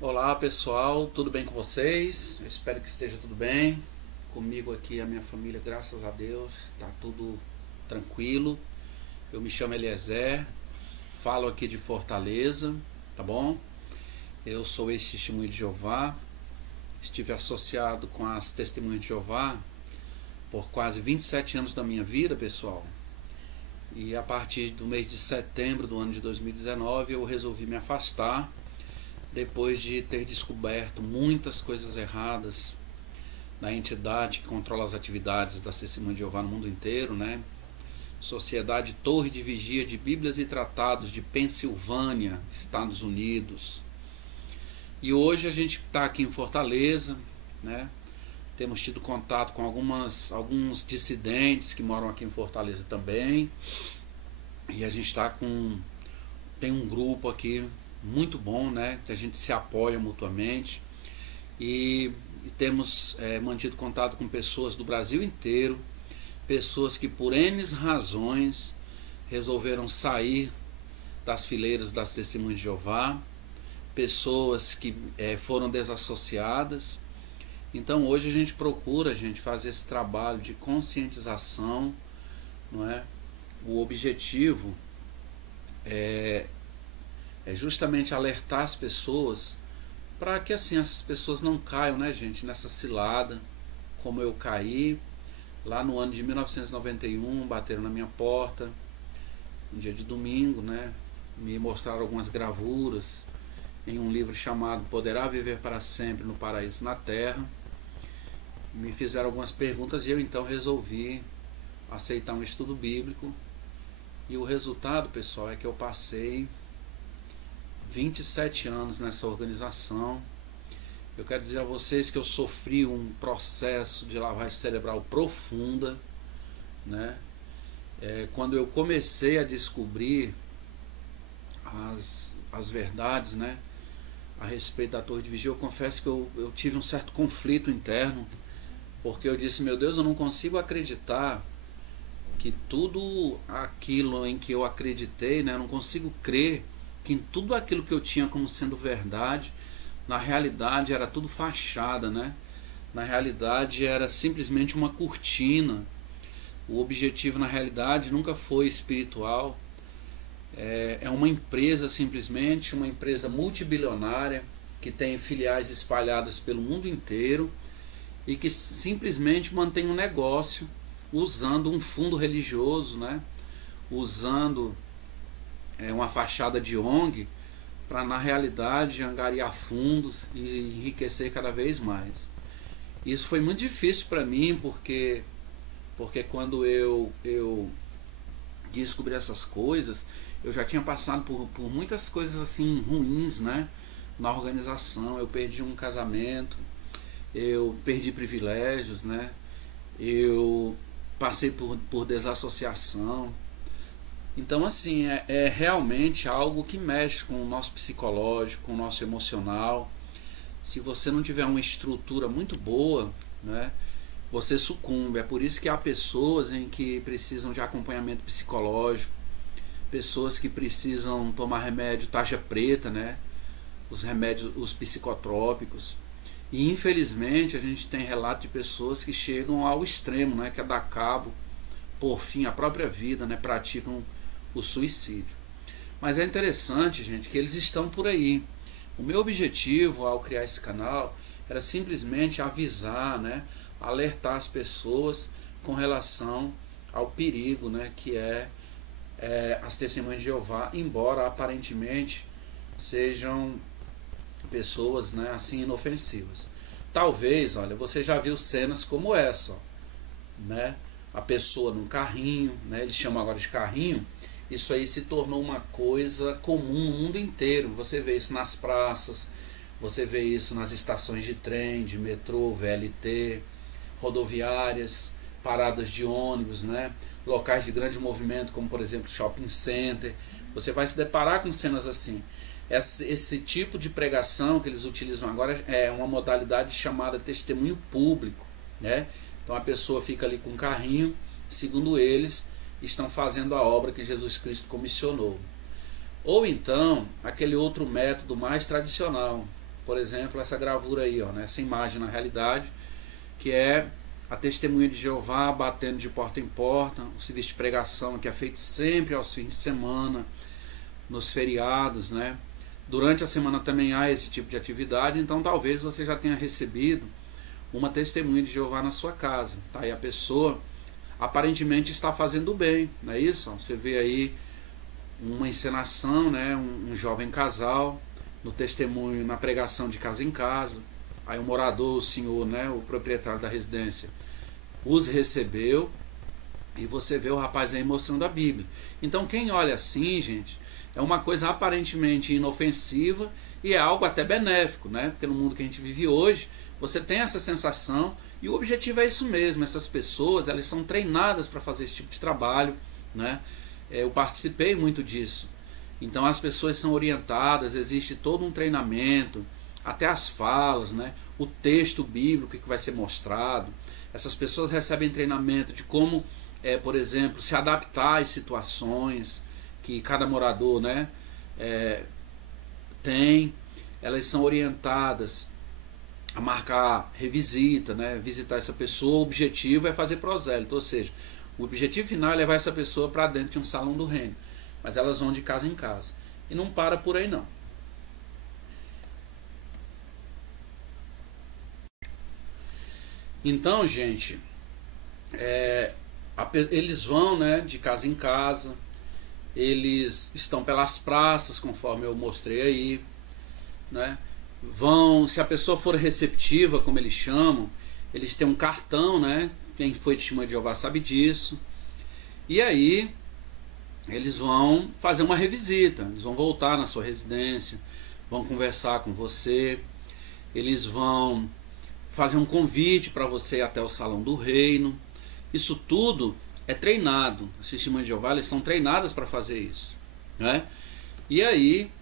Olá pessoal, tudo bem com vocês? Eu espero que esteja tudo bem. Comigo aqui, a minha família, graças a Deus, está tudo tranquilo. Eu me chamo Eliezer, falo aqui de Fortaleza, tá bom? Eu sou ex-testemunho de Jeová, estive associado com as Testemunhas de Jeová por quase 27 anos da minha vida, pessoal. E a partir do mês de setembro do ano de 2019 eu resolvi me afastar, depois de ter descoberto muitas coisas erradas na entidade que controla as atividades das Testemunhas de Jeová no mundo inteiro, né? Sociedade Torre de Vigia de Bíblias e Tratados de Pensilvânia, Estados Unidos. E hoje a gente está aqui em Fortaleza, né? Temos tido contato com alguns dissidentes que moram aqui em Fortaleza também. E a gente tem um grupo aqui muito bom, né? Que a gente se apoia mutuamente e temos mantido contato com pessoas do Brasil inteiro, pessoas que por N razões resolveram sair das fileiras das Testemunhas de Jeová, pessoas que foram desassociadas. Então hoje a gente procura fazer esse trabalho de conscientização, não é? O objetivo é justamente alertar as pessoas para que assim essas pessoas não caiam, né, gente, nessa cilada, como eu caí lá no ano de 1991. Bateram na minha porta um dia de domingo, né, me mostraram algumas gravuras em um livro chamado Poderá Viver para Sempre no Paraíso na Terra. Me fizeram algumas perguntas e eu então resolvi aceitar um estudo bíblico, e o resultado, pessoal, é que eu passei 27 anos nessa organização. Eu quero dizer a vocês que eu sofri um processo de lavagem cerebral profunda, né? Quando eu comecei a descobrir as verdades, né, a respeito da Torre de Vigia, eu confesso que eu tive um certo conflito interno, porque eu disse: meu Deus, eu não consigo acreditar que tudo aquilo em que eu acreditei, né, eu não consigo crer que em tudo aquilo que eu tinha como sendo verdade, na realidade era tudo fachada, né? Na realidade era simplesmente uma cortina. O objetivo na realidade nunca foi espiritual. É uma empresa, simplesmente uma empresa multibilionária que tem filiais espalhadas pelo mundo inteiro e que simplesmente mantém um negócio usando um fundo religioso, né? Usando uma fachada de ONG para na realidade angariar fundos e enriquecer cada vez mais. Isso foi muito difícil para mim, porque quando eu descobri essas coisas, eu já tinha passado por muitas coisas assim ruins, né, na organização. Eu perdi um casamento, eu perdi privilégios, né, eu passei por desassociação. Então assim, é realmente algo que mexe com o nosso psicológico, com o nosso emocional. Se você não tiver uma estrutura muito boa, né, você sucumbe. É por isso que há pessoas em que precisam de acompanhamento psicológico, pessoas que precisam tomar remédio tarja preta, né, os remédios, os psicotrópicos. E infelizmente a gente tem relato de pessoas que chegam ao extremo, né, que é dar cabo, por fim, a própria vida, né, praticam o suicídio. Mas é interessante, gente, que eles estão por aí. O meu objetivo ao criar esse canal era simplesmente avisar, né, alertar as pessoas com relação ao perigo, né, que as Testemunhas de Jeová, embora aparentemente sejam pessoas, né, assim, inofensivas. Talvez, olha, você já viu cenas como essa, ó, né? A pessoa num carrinho, né, eles chamam agora de carrinho. Isso aí se tornou uma coisa comum no mundo inteiro. Você vê isso nas praças, você vê isso nas estações de trem, de metrô, VLT, rodoviárias, paradas de ônibus, né? Locais de grande movimento, como por exemplo shopping center. Você vai se deparar com cenas assim. Esse tipo de pregação que eles utilizam agora é uma modalidade chamada testemunho público, né? Então a pessoa fica ali com um carrinho, segundo eles, estão fazendo a obra que Jesus Cristo comissionou. Ou então, aquele outro método mais tradicional, por exemplo, essa gravura aí, ó, né? Essa imagem na realidade, que é a testemunha de Jeová batendo de porta em porta, o serviço de pregação que é feito sempre aos fins de semana, nos feriados, né? Durante a semana também há esse tipo de atividade, então talvez você já tenha recebido uma testemunha de Jeová na sua casa, tá? E a pessoa aparentemente está fazendo bem, não é isso? Você vê aí uma encenação, né? Um jovem casal no testemunho, na pregação de casa em casa. Aí o morador, o senhor, né? O proprietário da residência os recebeu e você vê o rapaz aí mostrando a Bíblia. Então quem olha assim, gente, é uma coisa aparentemente inofensiva e é algo até benéfico, né? Porque no mundo que a gente vive hoje, você tem essa sensação e o objetivo é isso mesmo. Essas pessoas, elas são treinadas para fazer esse tipo de trabalho, né? Eu participei muito disso. Então as pessoas são orientadas, existe todo um treinamento, até as falas, né? O texto bíblico que vai ser mostrado. Essas pessoas recebem treinamento de como, por exemplo, se adaptar às situações que cada morador, né, tem. Elas são orientadas a marcar revisita, né, visitar essa pessoa. O objetivo é fazer prosélito, ou seja, o objetivo final é levar essa pessoa para dentro de um salão do reino. Mas elas vão de casa em casa. E não para por aí não. Então, gente, eles vão, né, de casa em casa. Eles estão pelas praças, conforme eu mostrei aí, né? Vão, se a pessoa for receptiva, como eles chamam, eles têm um cartão, né? Quem foi testemunha de Jeová sabe disso. E aí eles vão fazer uma revisita, eles vão voltar na sua residência, vão conversar com você, eles vão fazer um convite para você ir até o salão do reino. Isso tudo é treinado. As testemunhas de Jeová, eles são treinadas para fazer isso, né? E aí,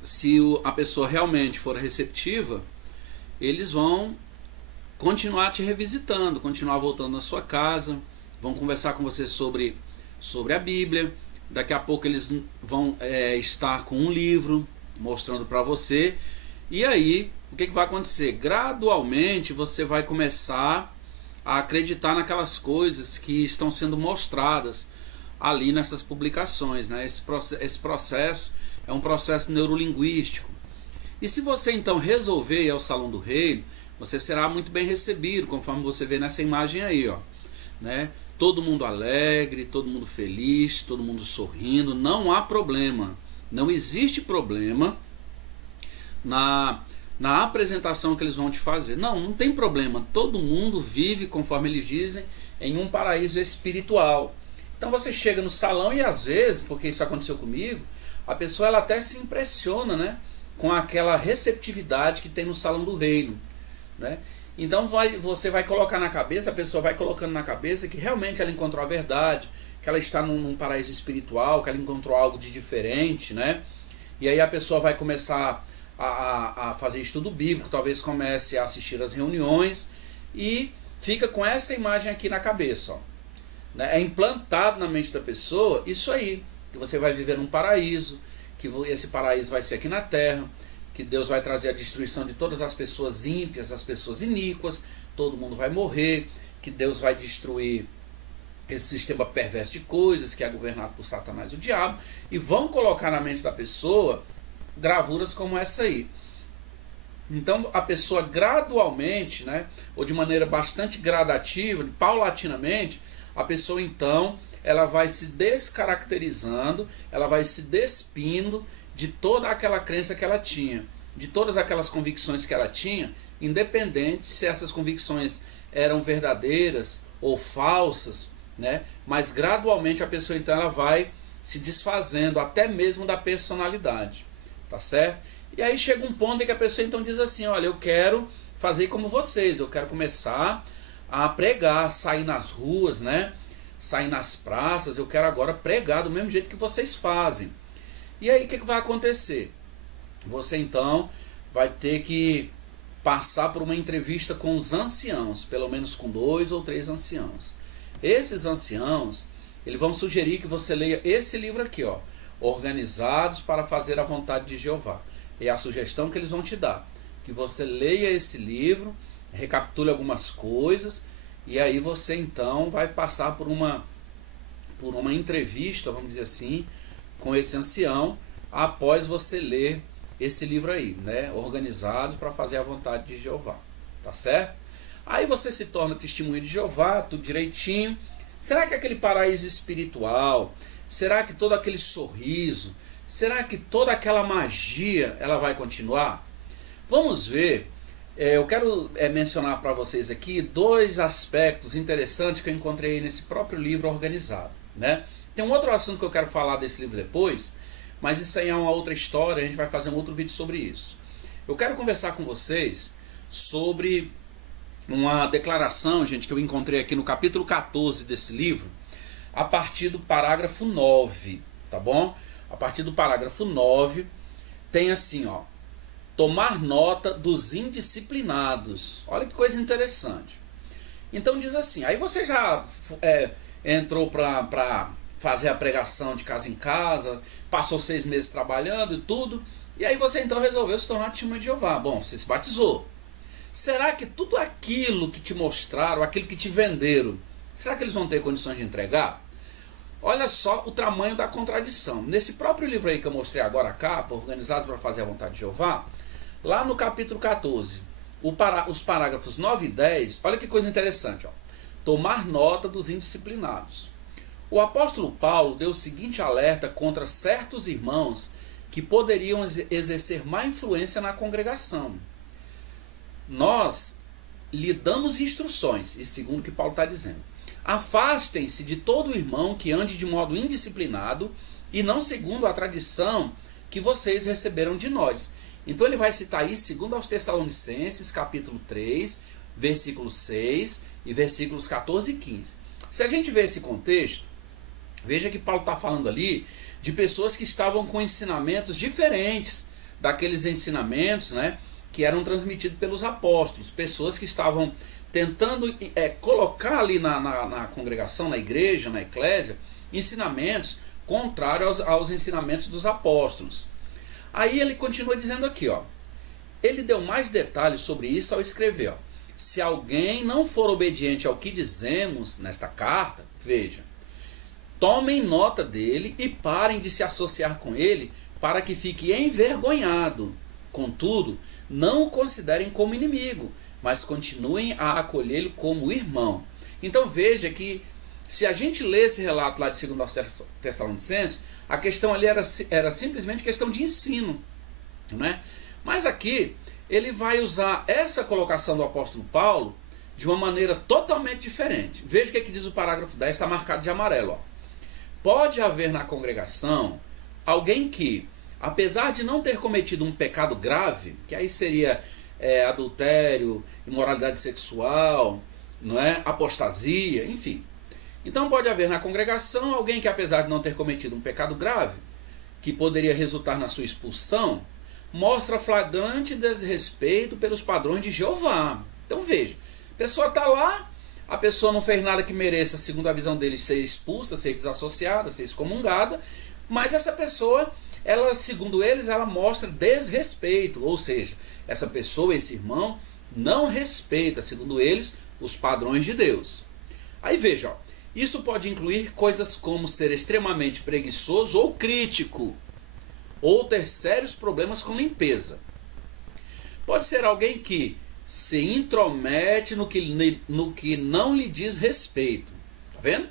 se a pessoa realmente for receptiva, eles vão continuar te revisitando, continuar voltando na sua casa, vão conversar com você sobre a Bíblia. Daqui a pouco eles vão estar com um livro mostrando para você. E aí, o que vai acontecer? Gradualmente você vai começar a acreditar naquelas coisas que estão sendo mostradas ali nessas publicações, né? Esse processo é um processo neurolinguístico. E se você então resolver ir ao Salão do Reino, você será muito bem recebido, conforme você vê nessa imagem aí, ó, né? Todo mundo alegre, todo mundo feliz, todo mundo sorrindo, não há problema, não existe problema na apresentação que eles vão te fazer. Não tem problema, todo mundo vive, conforme eles dizem, em um paraíso espiritual. Então você chega no salão e às vezes, porque isso aconteceu comigo, a pessoa ela até se impressiona, né, com aquela receptividade que tem no Salão do Reino, né? Então você vai colocar na cabeça, a pessoa vai colocando na cabeça que realmente ela encontrou a verdade, que ela está num paraíso espiritual, que ela encontrou algo de diferente, né? E aí a pessoa vai começar a fazer estudo bíblico, talvez comece a assistir às reuniões e fica com essa imagem aqui na cabeça, ó, né? É implantado na mente da pessoa isso aí, que você vai viver num paraíso, que esse paraíso vai ser aqui na terra, que Deus vai trazer a destruição de todas as pessoas ímpias, as pessoas iníquas, todo mundo vai morrer, que Deus vai destruir esse sistema perverso de coisas que é governado por Satanás e o diabo, e vão colocar na mente da pessoa gravuras como essa aí. Então a pessoa gradualmente, né, ou de maneira bastante gradativa, paulatinamente, a pessoa então ela vai se descaracterizando, ela vai se despindo de toda aquela crença que ela tinha, de todas aquelas convicções que ela tinha, independente se essas convicções eram verdadeiras ou falsas, né? Mas gradualmente a pessoa então ela vai se desfazendo até mesmo da personalidade, tá certo? E aí chega um ponto em que a pessoa então diz assim: olha, eu quero fazer como vocês, eu quero começar a pregar, sair nas ruas, né? Sair nas praças. Eu quero agora pregar do mesmo jeito que vocês fazem. E aí o que vai acontecer? Você então vai ter que passar por uma entrevista com os anciãos, pelo menos com 2 ou 3 anciãos. Esses anciãos, eles vão sugerir que você leia esse livro aqui, ó, Organizados para Fazer a Vontade de Jeová. É a sugestão que eles vão te dar, que você leia esse livro, recapitule algumas coisas, e aí você então vai passar por uma entrevista, vamos dizer assim, com esse ancião, após você ler esse livro aí, né? Organizados para Fazer a Vontade de Jeová, tá certo? Aí você se torna testemunha de Jeová, tudo direitinho. Será que aquele paraíso espiritual, será que todo aquele sorriso, será que toda aquela magia ela vai continuar? Vamos ver. Eu quero mencionar para vocês aqui 2 aspectos interessantes que eu encontrei nesse próprio livro Organizado, né? Tem um outro assunto que eu quero falar desse livro depois, mas isso aí é uma outra história, a gente vai fazer um outro vídeo sobre isso. Eu quero conversar com vocês sobre uma declaração, gente, que eu encontrei aqui no capítulo 14 desse livro, a partir do parágrafo 9, tá bom? A partir do parágrafo 9, tem assim, ó: tomar nota dos indisciplinados. Olha que coisa interessante. Então diz assim, aí você já entrou para fazer a pregação de casa em casa, passou 6 meses trabalhando e tudo, e aí você então resolveu se tornar testemunha de Jeová. Bom, você se batizou. Será que tudo aquilo que te mostraram, aquilo que te venderam, será que eles vão ter condições de entregar? Olha só o tamanho da contradição. Nesse próprio livro aí que eu mostrei agora a capa, Organizados para Fazer a Vontade de Jeová, lá no capítulo 14, os parágrafos 9 e 10, olha que coisa interessante, ó. Tomar nota dos indisciplinados. O apóstolo Paulo deu o seguinte alerta contra certos irmãos que poderiam exercer má influência na congregação. Nós lhe damos instruções, e segundo o que Paulo está dizendo, afastem-se de todo irmão que ande de modo indisciplinado e não segundo a tradição que vocês receberam de nós. Então ele vai citar aí, segundo aos Tessalonicenses, capítulo 3, versículo 6 e versículos 14 e 15. Se a gente vê esse contexto, veja que Paulo está falando ali de pessoas que estavam com ensinamentos diferentes daqueles ensinamentos, né, que eram transmitidos pelos apóstolos. Pessoas que estavam tentando colocar ali na congregação, na igreja, na eclésia, ensinamentos contrários aos ensinamentos dos apóstolos. Aí ele continua dizendo aqui, ó, ele deu mais detalhes sobre isso ao escrever, ó: se alguém não for obediente ao que dizemos nesta carta, veja, tomem nota dele e parem de se associar com ele para que fique envergonhado. Contudo, não o considerem como inimigo, mas continuem a acolhê-lo como irmão. Então veja que se a gente lê esse relato lá de 2 Tessalonicenses, a questão ali era simplesmente questão de ensino, né? Mas aqui ele vai usar essa colocação do apóstolo Paulo de uma maneira totalmente diferente. Veja o que diz o parágrafo 10, está marcado de amarelo, ó. Pode haver na congregação alguém que, apesar de não ter cometido um pecado grave, que aí seria adultério, imoralidade sexual, não é? Apostasia, enfim. Então pode haver na congregação alguém que, apesar de não ter cometido um pecado grave, que poderia resultar na sua expulsão, mostra flagrante desrespeito pelos padrões de Jeová. Então veja, a pessoa está lá, a pessoa não fez nada que mereça, segundo a visão dele, ser expulsa, ser desassociada, ser excomungada, mas essa pessoa, ela, segundo eles, ela mostra desrespeito, ou seja, essa pessoa, esse irmão, não respeita, segundo eles, os padrões de Deus. Aí veja, ó, isso pode incluir coisas como ser extremamente preguiçoso ou crítico, ou ter sérios problemas com limpeza. Pode ser alguém que se intromete no que não lhe diz respeito. Tá vendo?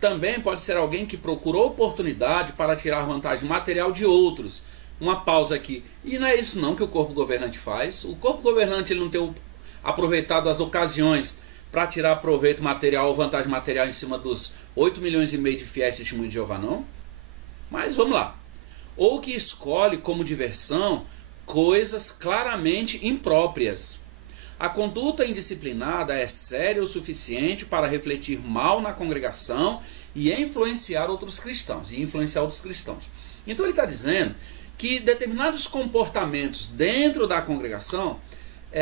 Também pode ser alguém que procura oportunidade para tirar vantagem material de outros. Uma pausa aqui. E não é isso não que o corpo governante faz. O corpo governante ele não tem aproveitado as ocasiões para tirar proveito material ou vantagem material em cima dos 8,5 milhões de fiéis testemunhos de Jeová, não? Mas vamos lá. Ou que escolhe como diversão coisas claramente impróprias. A conduta indisciplinada é séria o suficiente para refletir mal na congregação e influenciar outros cristãos. Então ele está dizendo que determinados comportamentos dentro da congregação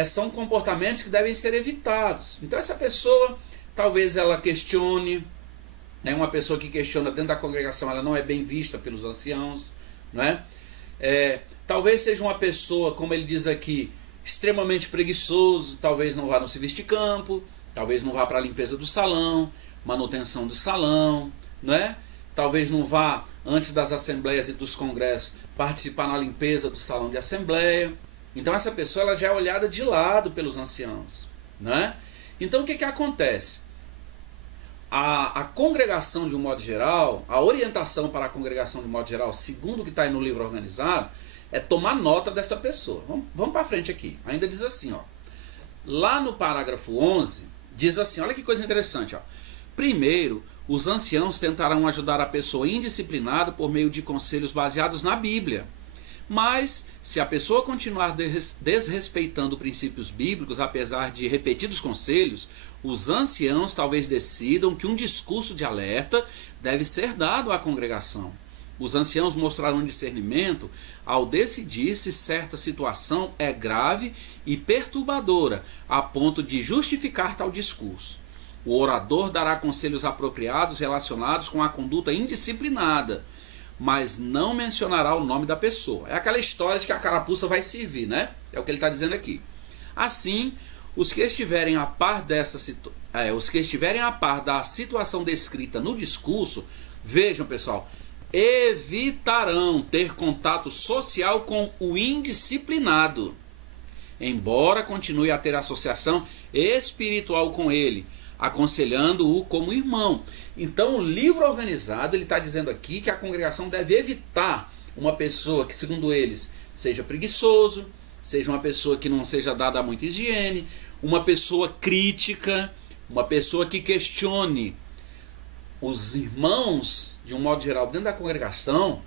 são comportamentos que devem ser evitados. Então essa pessoa, talvez ela questione, né? Uma pessoa que questiona dentro da congregação, ela não é bem vista pelos anciãos, né? Talvez seja uma pessoa, como ele diz aqui, extremamente preguiçoso, talvez não vá no serviço de campo, talvez não vá para a limpeza do salão, manutenção do salão, né? Talvez não vá, antes das assembleias e dos congressos, participar na limpeza do salão de assembleia. Então essa pessoa ela já é olhada de lado pelos anciãos, né? Então o que acontece? A congregação de um modo geral, a orientação para a congregação de um modo geral, segundo o que está aí no livro organizado, é tomar nota dessa pessoa. Vamos para frente aqui. Ainda diz assim, ó. Lá no parágrafo 11, diz assim, olha que coisa interessante, ó. Primeiro, os anciãos tentarão ajudar a pessoa indisciplinada por meio de conselhos baseados na Bíblia. Mas, se a pessoa continuar desrespeitando princípios bíblicos, apesar de repetidos conselhos, os anciãos talvez decidam que um discurso de alerta deve ser dado à congregação. Os anciãos mostrarão discernimento ao decidir se certa situação é grave e perturbadora, a ponto de justificar tal discurso. O orador dará conselhos apropriados relacionados com a conduta indisciplinada, mas não mencionará o nome da pessoa. É aquela história de que a carapuça vai servir, né? É o que ele está dizendo aqui. Assim, os que estiverem a par da situação descrita no discurso, vejam, pessoal, evitarão ter contato social com o indisciplinado, embora continue a ter associação espiritual com ele, aconselhando-o como irmão. Então o livro organizado ele está dizendo aqui que a congregação deve evitar uma pessoa que, segundo eles, seja preguiçoso, seja uma pessoa que não seja dada a muita higiene, uma pessoa crítica, uma pessoa que questione os irmãos, de um modo geral, dentro da congregação.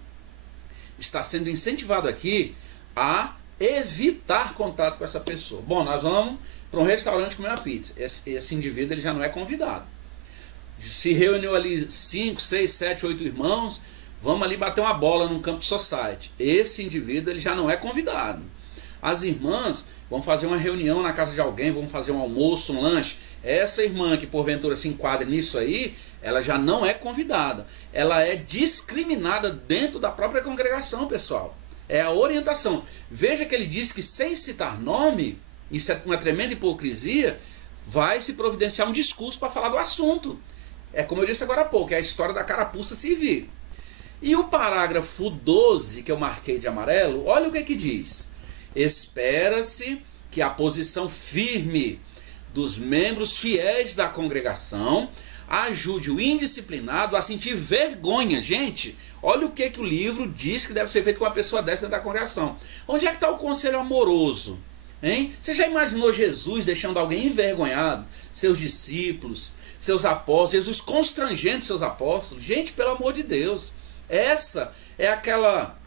Está sendo incentivado aqui a evitar contato com essa pessoa. Bom, nós vamos para um restaurante comer uma pizza. Esse indivíduo ele já não é convidado. Se reuniu ali 5, 6, 7, 8 irmãos, vamos ali bater uma bola num campo society. Esse indivíduo ele já não é convidado. As irmãs vão fazer uma reunião na casa de alguém, vão fazer um almoço, um lanche. Essa irmã que porventura se enquadra nisso aí, ela já não é convidada. Ela é discriminada dentro da própria congregação, pessoal. É a orientação. Veja que ele diz que, sem citar nome, isso é uma tremenda hipocrisia, vai se providenciar um discurso para falar do assunto. É como eu disse agora há pouco, é a história da carapuça servir. E o parágrafo 12, que eu marquei de amarelo, olha o que diz. Espera-se que a posição firme dos membros fiéis da congregação ajude o indisciplinado a sentir vergonha. Gente, olha o que o livro diz que deve ser feito com uma pessoa dessa dentro da congregação. Onde é que está o conselho amoroso? Hein? Você já imaginou Jesus deixando alguém envergonhado? Seus discípulos, seus apóstolos, Jesus constrangendo seus apóstolos? Gente, pelo amor de Deus, essa é aquela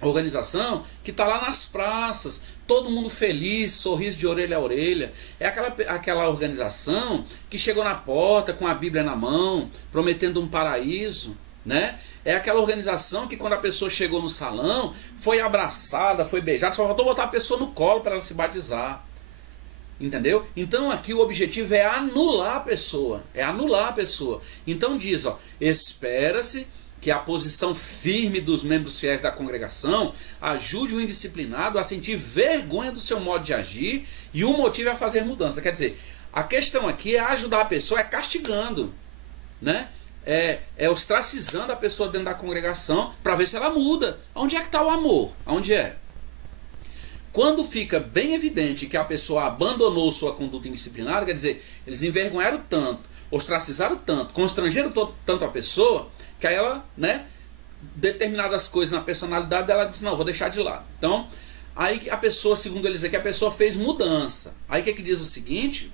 organização que está lá nas praças, todo mundo feliz, sorriso de orelha a orelha. É aquela organização que chegou na porta com a Bíblia na mão, prometendo um paraíso, né? É aquela organização que, quando a pessoa chegou no salão, foi abraçada, foi beijada, só faltou botar a pessoa no colo para ela se batizar. Entendeu? Então aqui o objetivo é anular a pessoa. Então diz, ó, espera-se que a posição firme dos membros fiéis da congregação ajude o indisciplinado a sentir vergonha do seu modo de agir e o motive a fazer mudança. Quer dizer, a questão aqui é ajudar a pessoa, é castigando, né? É ostracizando a pessoa dentro da congregação para ver se ela muda. Onde é que está o amor? Onde é? Quando fica bem evidente que a pessoa abandonou sua conduta indisciplinada, quer dizer, eles envergonharam tanto, ostracizaram tanto, constrangeram tanto a pessoa, que aí ela, né, determinadas coisas na personalidade dela diz, não, vou deixar de lado. Então, aí a pessoa, segundo eles aqui, a pessoa fez mudança. Aí o que diz o seguinte?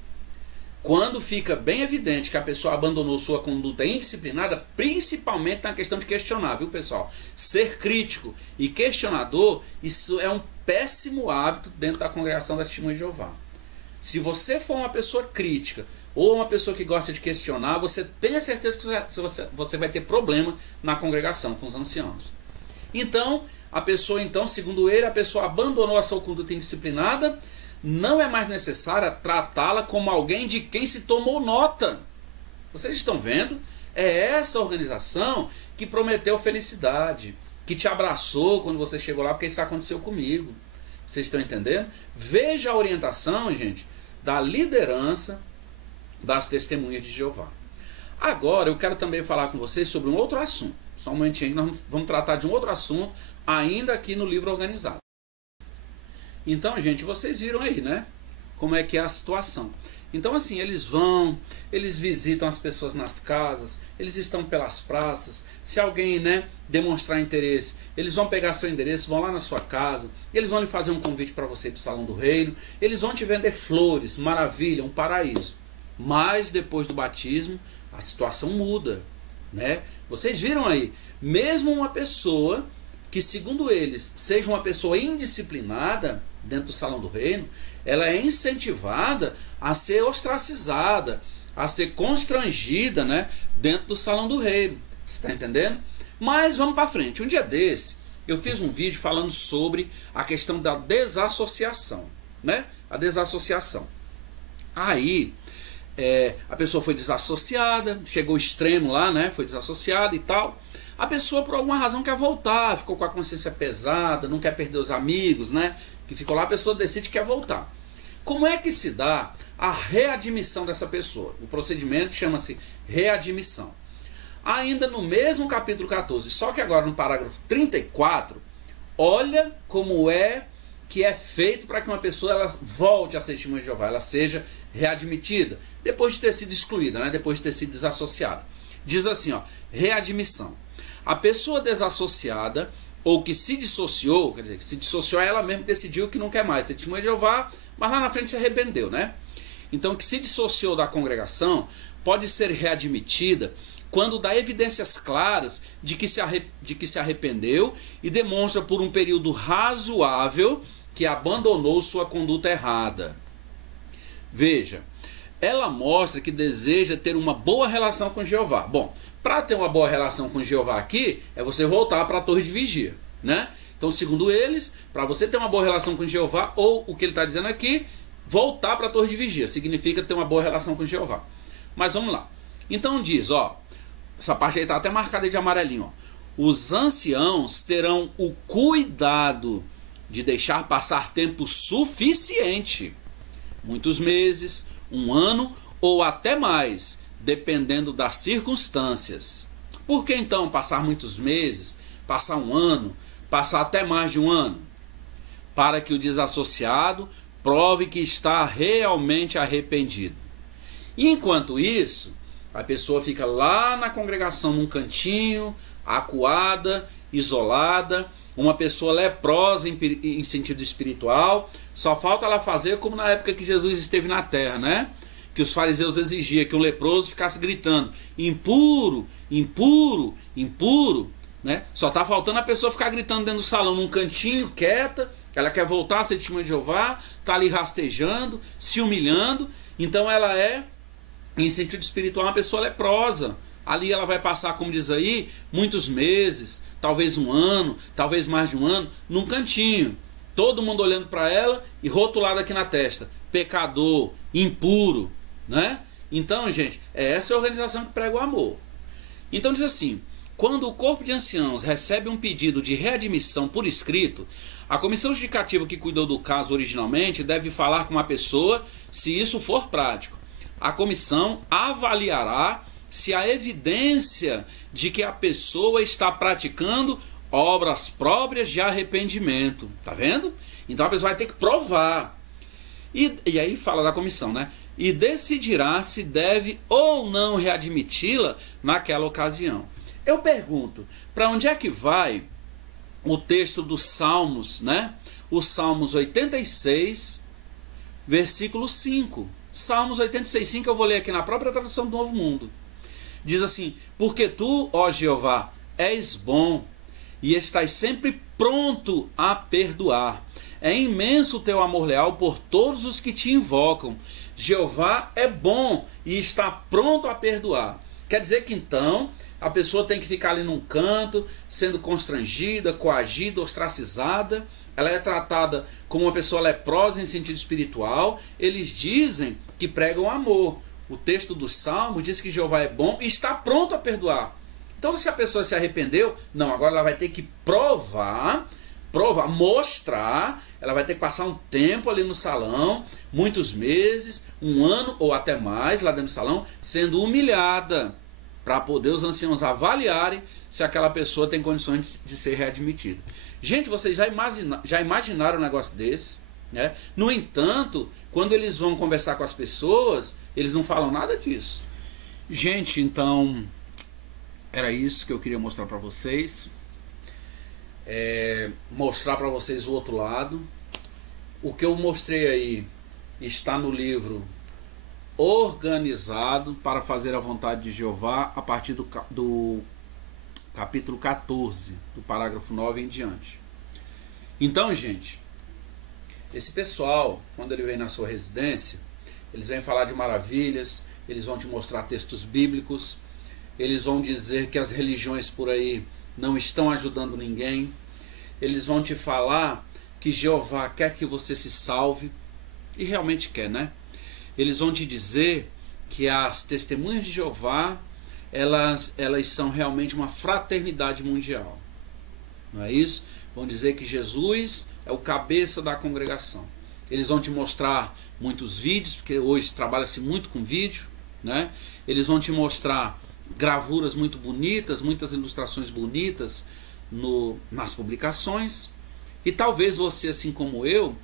Quando fica bem evidente que a pessoa abandonou sua conduta indisciplinada, principalmente na questão de questionar, viu, pessoal? Ser crítico e questionador, isso é um péssimo hábito dentro da congregação da Testemunha de Jeová. Se você for uma pessoa crítica ou uma pessoa que gosta de questionar, você tenha certeza que você vai ter problema na congregação com os anciãos. Então, a pessoa, então, segundo ele, a pessoa abandonou a sua conduta indisciplinada, não é mais necessário tratá-la como alguém de quem se tomou nota. Vocês estão vendo? É essa organização que prometeu felicidade, que te abraçou quando você chegou lá, porque isso aconteceu comigo. Vocês estão entendendo? Veja a orientação, gente, da liderança das testemunhas de Jeová. Agora, eu quero também falar com vocês sobre um outro assunto. Só um momentinho, nós vamos tratar de um outro assunto, ainda aqui no livro organizado. Então, gente, vocês viram aí, né? Como é que é a situação. Então, assim, eles visitam as pessoas nas casas, eles estão pelas praças. Se alguém, né, demonstrar interesse, eles vão pegar seu endereço, vão lá na sua casa, eles vão lhe fazer um convite para você ir para o Salão do Reino, eles vão te vender flores, maravilha, um paraíso. Mas depois do batismo, a situação muda, né? Vocês viram aí, mesmo uma pessoa que, segundo eles, seja uma pessoa indisciplinada dentro do Salão do Reino, ela é incentivada a ser ostracizada, a ser constrangida, né, dentro do Salão do Reino. Você está entendendo? Mas vamos para frente. Um dia desse, eu fiz um vídeo falando sobre a questão da desassociação, né? A desassociação. Aí, a pessoa foi desassociada, chegou ao extremo lá, né? Foi desassociada e tal. A pessoa, por alguma razão, quer voltar, ficou com a consciência pesada, não quer perder os amigos, né? Que ficou lá, a pessoa decide que quer voltar. Como é que se dá a readmissão dessa pessoa? O procedimento chama-se readmissão. Ainda no mesmo capítulo 14, só que agora no parágrafo 34, olha como é que é feito para que uma pessoa ela volte a ser testemunha de Jeová, ela seja readmitida, depois de ter sido excluída, né? Depois de ter sido desassociada. Diz assim, ó, readmissão. A pessoa desassociada ou que se dissociou, quer dizer, que se dissociou, ela mesma decidiu que não quer mais ser testemunha de Jeová, mas lá na frente se arrependeu, né? Então, que se dissociou da congregação pode ser readmitida quando dá evidências claras de que se arrependeu e demonstra por um período razoável que abandonou sua conduta errada. Veja, ela mostra que deseja ter uma boa relação com Jeová. Bom, para ter uma boa relação com Jeová aqui, é você voltar para a torre de vigia, né? Então, segundo eles, para você ter uma boa relação com Jeová, ou o que ele está dizendo aqui, voltar para a torre de vigia, significa ter uma boa relação com Jeová. Mas vamos lá. Então diz, ó, essa parte aí está até marcada de amarelinho, ó. Os anciãos terão o cuidado de deixar passar tempo suficiente, muitos meses, um ano ou até mais, dependendo das circunstâncias. Por que então passar muitos meses, passar um ano, passar até mais de um ano? Para que o desassociado prove que está realmente arrependido. E enquanto isso, a pessoa fica lá na congregação, num cantinho, acuada, isolada, uma pessoa leprosa em sentido espiritual. Só falta ela fazer como na época que Jesus esteve na terra, né? Que os fariseus exigiam que um leproso ficasse gritando: impuro, impuro, impuro, né? Só está faltando a pessoa ficar gritando dentro do salão, num cantinho, quieta. Ela quer voltar a ser testemunha de Jeová, está ali rastejando, se humilhando. Então ela é, em sentido espiritual, uma pessoa leprosa. Ali ela vai passar, como diz aí, muitos meses, talvez um ano, talvez mais de um ano, num cantinho. Todo mundo olhando para ela e rotulado aqui na testa: pecador, impuro, né? Então, gente, é essa a organização que prega o amor. Então diz assim: quando o corpo de anciãos recebe um pedido de readmissão por escrito, a comissão judicativa que cuidou do caso originalmente deve falar com a pessoa, se isso for prático. A comissão avaliará se há evidência de que a pessoa está praticando obras próprias de arrependimento. Tá vendo? Então a pessoa vai ter que provar. E aí fala da comissão, né? E decidirá se deve ou não readmiti-la naquela ocasião. Eu pergunto, para onde é que vai o texto dos Salmos, né? Os Salmos 86, versículo 5. Salmos 86, 5 eu vou ler aqui na própria tradução do Novo Mundo. Diz assim: porque tu, ó Jeová, és bom e estás sempre pronto a perdoar. É imenso o teu amor leal por todos os que te invocam. Jeová é bom e está pronto a perdoar. Quer dizer que então a pessoa tem que ficar ali num canto, sendo constrangida, coagida, ostracizada. Ela é tratada como uma pessoa leprosa em sentido espiritual. Eles dizem que pregam amor. O texto do Salmo diz que Jeová é bom e está pronto a perdoar. Então, se a pessoa se arrependeu, não, agora ela vai ter que provar, mostrar, ela vai ter que passar um tempo ali no salão, muitos meses, um ano ou até mais lá dentro do salão, sendo humilhada, para poder os anciãos avaliarem se aquela pessoa tem condições de ser readmitida. Gente, vocês já imaginaram um negócio desse? Né? No entanto, quando eles vão conversar com as pessoas, eles não falam nada disso. Gente, então, era isso que eu queria mostrar para vocês. Mostrar para vocês o outro lado. O que eu mostrei aí está no livro Organizado para Fazer a Vontade de Jeová, a partir do capítulo 14, do parágrafo 9 em diante. Então, gente, esse pessoal, quando ele vem na sua residência, eles vêm falar de maravilhas, eles vão te mostrar textos bíblicos, eles vão dizer que as religiões por aí não estão ajudando ninguém, eles vão te falar que Jeová quer que você se salve, e realmente quer, né? Eles vão te dizer que as testemunhas de Jeová, elas são realmente uma fraternidade mundial. Não é isso? Vão dizer que Jesus é o cabeça da congregação. Eles vão te mostrar muitos vídeos, porque hoje trabalha-se muito com vídeo, né? Eles vão te mostrar gravuras muito bonitas, muitas ilustrações bonitas nas publicações. E talvez você, assim como eu,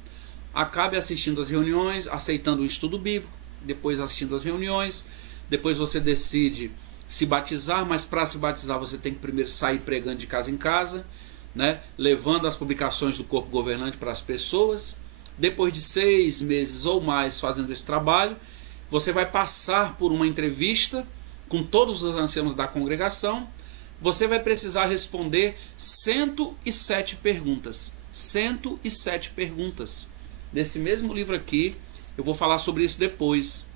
acabe assistindo as reuniões, aceitando o estudo bíblico, depois assistindo as reuniões, depois você decide se batizar, mas para se batizar você tem que primeiro sair pregando de casa em casa, né? Levando as publicações do corpo governante para as pessoas. Depois de 6 meses ou mais fazendo esse trabalho, você vai passar por uma entrevista com todos os anciãos da congregação. Você vai precisar responder 107 perguntas. 107 perguntas. Desse mesmo livro aqui, eu vou falar sobre isso depois,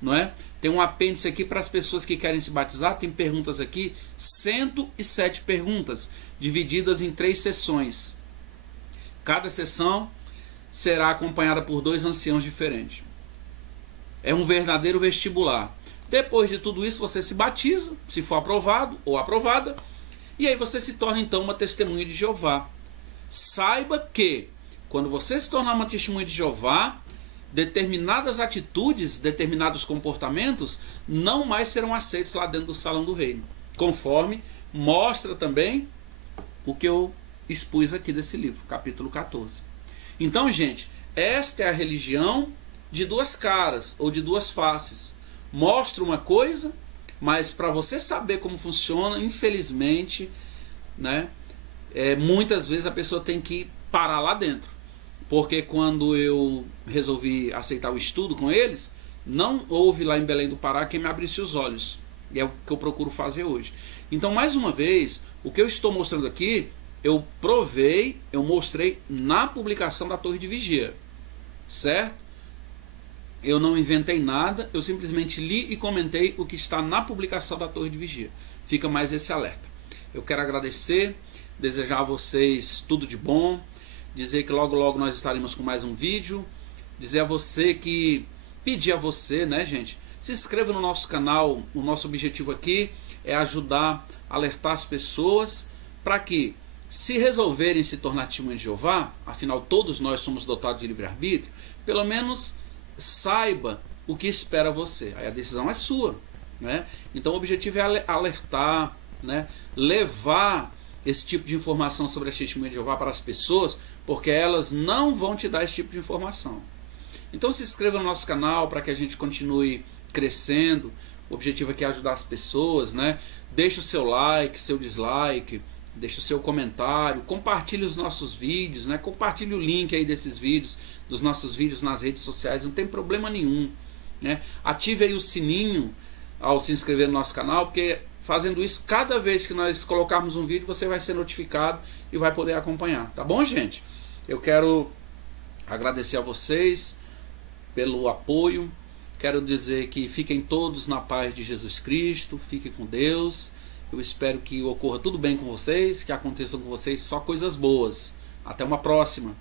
não é? Tem um apêndice aqui para as pessoas que querem se batizar, tem perguntas aqui, 107 perguntas, divididas em 3 sessões. Cada sessão será acompanhada por 2 anciãos diferentes. É um verdadeiro vestibular. Depois de tudo isso, você se batiza, se for aprovado ou aprovada, e aí você se torna então uma testemunha de Jeová. Saiba que quando você se tornar uma testemunha de Jeová, determinadas atitudes, determinados comportamentos não mais serão aceitos lá dentro do salão do reino, conforme mostra também o que eu expus aqui desse livro, capítulo 14. Então, gente, esta é a religião de 2 caras ou de 2 faces. Mostra uma coisa, mas para você saber como funciona, infelizmente, né, muitas vezes a pessoa tem que parar lá dentro. Porque quando eu resolvi aceitar o estudo com eles, não houve lá em Belém do Pará quem me abrisse os olhos. E é o que eu procuro fazer hoje. Então, mais uma vez, o que eu estou mostrando aqui, eu provei, eu mostrei na publicação da Torre de Vigia. Certo? Eu não inventei nada, eu simplesmente li e comentei o que está na publicação da Torre de Vigia. Fica mais esse alerta. Eu quero agradecer, desejar a vocês tudo de bom, dizer que logo logo nós estaremos com mais um vídeo, dizer a você que, pedir a você, né, gente, se inscreva no nosso canal. O nosso objetivo aqui é ajudar, alertar as pessoas para que, se resolverem se tornar testemunhas de Jeová, afinal todos nós somos dotados de livre-arbítrio, pelo menos saiba o que espera você. Aí a decisão é sua, né? Então o objetivo é alertar, né, levar esse tipo de informação sobre a testemunha de Jeová para as pessoas, porque elas não vão te dar esse tipo de informação. Então se inscreva no nosso canal para que a gente continue crescendo. O objetivo aqui é ajudar as pessoas, né? Deixe o seu like, seu dislike, deixe o seu comentário, compartilhe os nossos vídeos, né? Compartilhe o link aí desses vídeos, dos nossos vídeos nas redes sociais, não tem problema nenhum, né? Ative aí o sininho ao se inscrever no nosso canal, porque fazendo isso, cada vez que nós colocarmos um vídeo, você vai ser notificado e vai poder acompanhar, tá bom, gente? Eu quero agradecer a vocês pelo apoio. Quero dizer que fiquem todos na paz de Jesus Cristo, fiquem com Deus. Eu espero que ocorra tudo bem com vocês, que aconteçam com vocês só coisas boas. Até uma próxima.